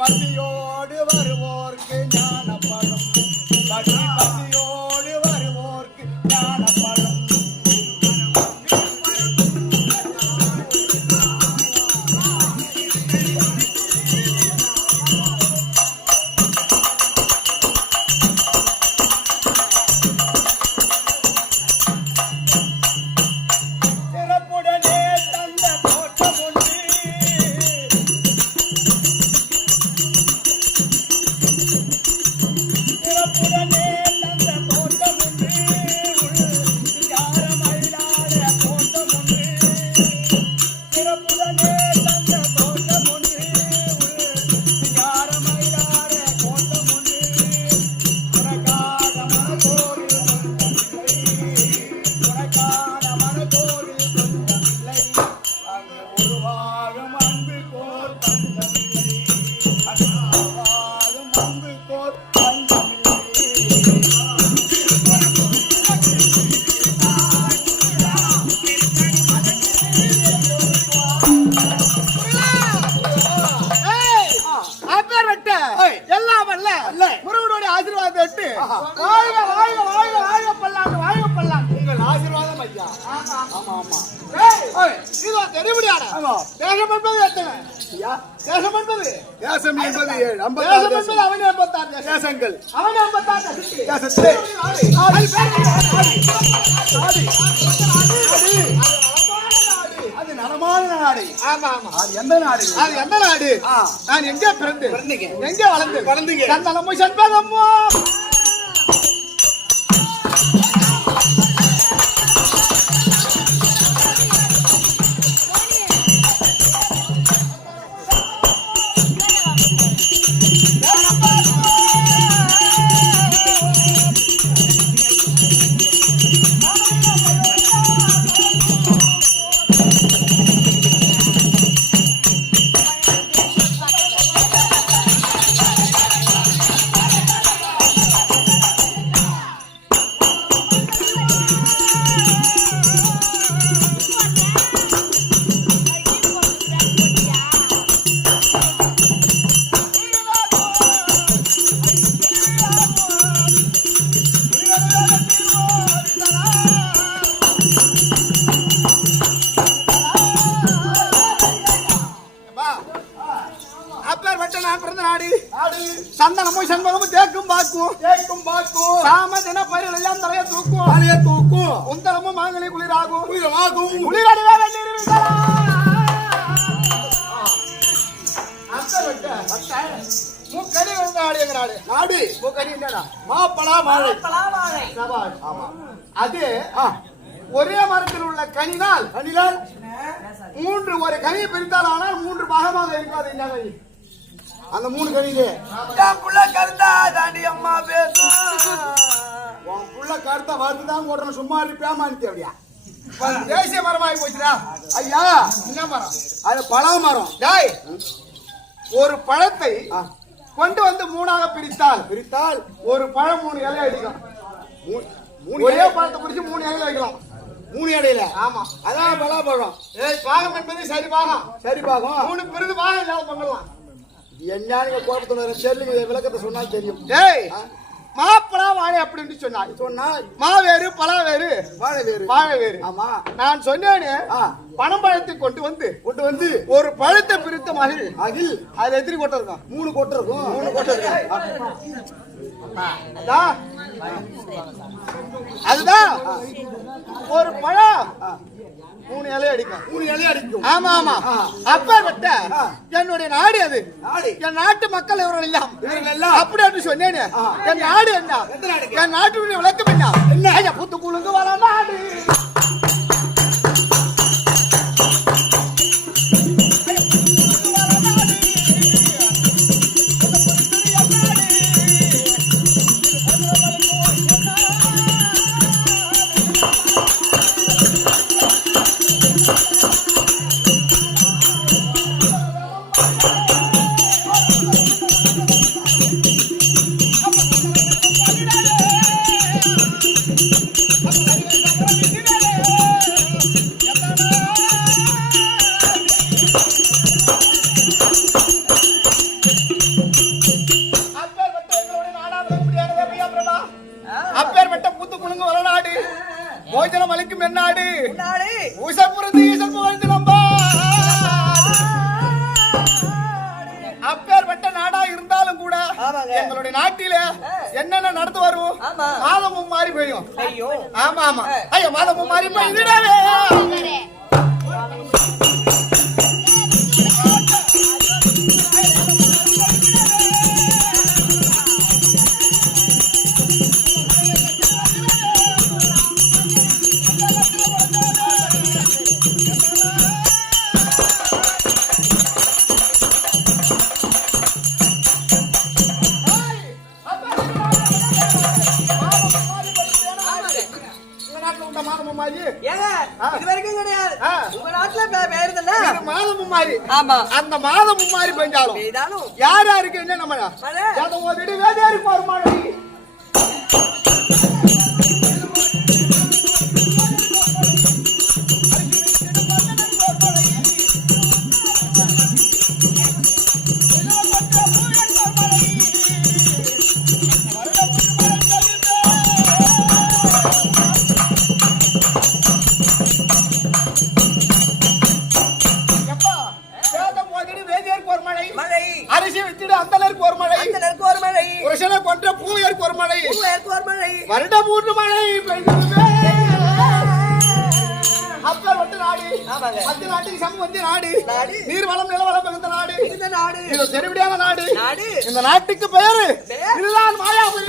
பசியோடு வருவோர்க்கு ஞானப்பழம் பசி பசியோடு வருவோர்க்கு ஞானப்பழம் சிறப்புடனே தந்த தோட்டம் ஒன்று நான் எங்கே பிறந்தேன் எங்கே வளர்ந்தேன் சந்தனமோ சண்பகமோ சந்தனமும் சண்பகமும் தேக்கும் பாக்கும் சாம தின பயிர்கள் எல்லாம் தலைய தூக்கும் உந்தரமும் மாங்கலி குளிராகும் குளிரடிவே மூக்கடி நாடு நாடு மூக்கடி என்னடா மாப்பழா வாழை அது ஒரே மரத்தில் உள்ள கனினால் மூன்று ஒரு கனியை பிரித்தால் ஆனால் மூன்று பாகமாக இருக்காது என்ன கனி அந்த மூணு கனியிலே புள்ள கருத்தா தாண்டி அம்மா பேசும் உன் புள்ள கருத்தா வருதுதான் ஓடுறோம் சும்மா இருப்பியாமான்னு தேவையா தேசிய மரமாகி போச்சுடா ஐயா என்ன மரம் அது பழ மரம் ஒரு பழத்தை கொண்டு வந்து மூணாக பிரித்தால் ஒரு பழம் 3 இலை அடிக்கும் ஒரே பழத்தை பிடிச்சி 3 இலையில வைக்கலாம் 3 இலையில ஆமா அதான் பலாப்பழம் பாகம் என்பது சரி பாகம் 3 பெருது பாகம் இல்லாத பண்ணலாம் என்ன கோபத்துல தெரியல விளக்கத்தை சொன்னா தெரியும் மாப்பழா வாழை அப்படின்னு சொன்னாய் மாவேறு பலா வேறு வாழை வேறு ஆமா நான் சொன்னேனே பனம்பழத்தை கொண்டு வந்து ஒரு பழத்தை பிரித்த மகிழ் அது எத்தனை கொட்டை இருக்கும் 3 கொட்டை இருக்கும் அதுதான் ஒரு பழம் 3 இலை அடிக்கும் ஆமா அப்பேற்பட்ட என்னுடைய நாடு அது என் நாட்டு மக்கள் இவர்கள் எல்லாம் அப்படி என்று சொன்னேன் என் நாடு என்ன என் நாட்டுடைய விளக்கம் என்ன புத்து குழுந்து வர நாடு போஜனம் அளிக்கும் என்னாடு ஊசப்புறத்து ஈசல் புகழ்ந்து நம்ப அப்பேற்பட்ட நாடா இருந்தாலும் கூட எங்களுடைய நாட்டில என்னென்ன நடந்து வரும் மாதமும் மாறி பெய்யும். ஆமா ஆமா ஐயோ மாதமும் மாறி பெய்யுதுடாவே. அந்த மாதம் மும்மாரி பெஞ்சாலும் யார் யாருக்கு என்ன நம்ம வேதியாருக்கு ஒரு மழை வருட மூன்று மழை அப்பர் வட்டு நாடு மத்திய நாட்டுக்கு சமவந்தி நாடு நீர் வளம் நிலவளம் மிகுந்த நாடு இந்த நாடு இது செருவிடியான நாடு இந்த நாட்டுக்கு பெயரு இதுதான் மாயாபுரி.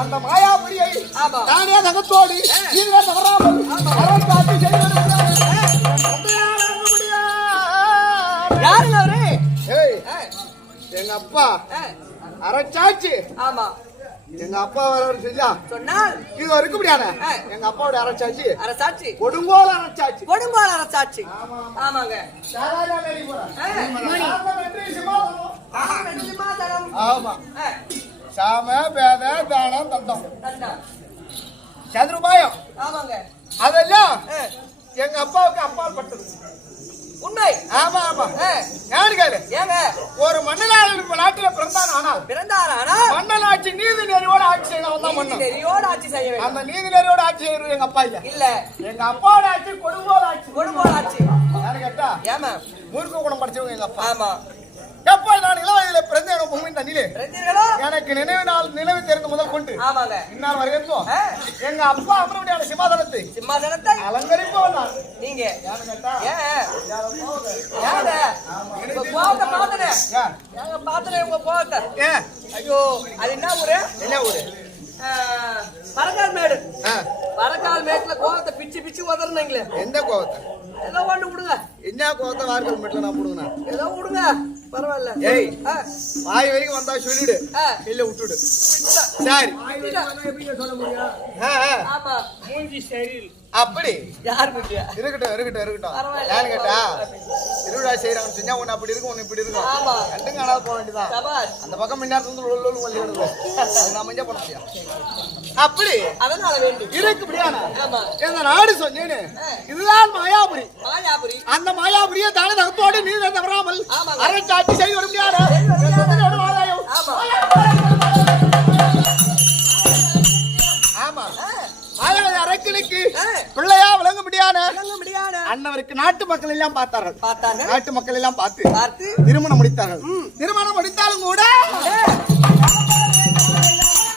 அந்த மாயாபுரியை தானே தகத்தோடு நீங்க தவறாமல் காட்டி எங்க அப்பா அரச்சாச்சு. ஆமா எங்க அப்பா வர சொன்னால் இது வரைக்கும் முடியாத எங்க அப்பாவோட அரசாட்சி கொடுங்கோல் அரசாட்சி. ஆமாங்க ஆமா சாம பேத தானம் தந்தம் சதுருபாயம். ஆமாங்க அதெல்லாம் எங்க அப்பாவுக்கு அப்பால் பட்டது உண்மை. ஆமா ஆமா ஏங்க ஒரு நாட்டில பிறந்தார் மன்னன் ஆட்சி நீதி நெறியோட ஆட்சி செய்யணும். அந்த நீதி நெறியோட ஆட்சி செய்யறது எங்க அப்பா இல்ல எங்க அப்பாவோட ஆட்சி கொடுங்கோல் ஆட்சி. யாரு கேட்டா ஏமா மூர்க்க குணம் படிச்சவங்க எங்க அப்பா. ஆமா எப்ப நான் இளவயதில பிறந்த பூமி தண்ணிலே எனக்கு நினைவு தெரிந்து முதல் கொண்டு இன்னார் வரைக்கும் எங்க அப்பா அமரமுடியான சிம்மாசனத்தை அலங்கரிப்பு வந்தார். நீங்க ஐயோ அது என்ன ஊரு பரக்கால் மேட்டுல கோவத்தை பிச்சு உதறீங்களே. எந்த கோவத்தை ஏதோ ஒண்ணு விடுங்க. என்ன கோவத்தை வார்கள் மேட்ல நான் விடுங்க ஏதோ விடுங்க பரவாயில்ல. ஏய் வாய் வரைக்கும் வந்தா சொல்லிடு இல்ல விட்டுடு. சரி சொல்ல முடியும். ஆமா மூஞ்சி சரி அப்படி யார் இருக்கட்டும் யாரு கேட்டா திருவிழா செய்யறாங்கன்னு சொன்னா ஒண்ணு அப்படி இருக்கும் ஒண்ணு இப்படி இருக்கும். ரெண்டும் காணாத போக வேண்டியதான். அந்த பக்கம் முன்னாடி நான் மஞ்சா பண்ண முடியும் அப்படி அதனால இருக்கு முடியாத எங்க நாடு சொன்னேன்னு இதுதான் மாயாபுரி. அந்த மாயாபுரியை தானே தகத்தோடு நீ தவறாமல் அரசாட்சி செய்து வர முடியாது. ஆமா அரக்கனுக்கு பிள்ளையா விளங்க முடியாத அண்ணவருக்கு நாட்டு மக்கள் எல்லாம் பார்த்தார்கள். நாட்டு மக்கள் எல்லாம் பார்த்து திருமணம் முடித்தார்கள். திருமணம் முடித்தாலும் கூட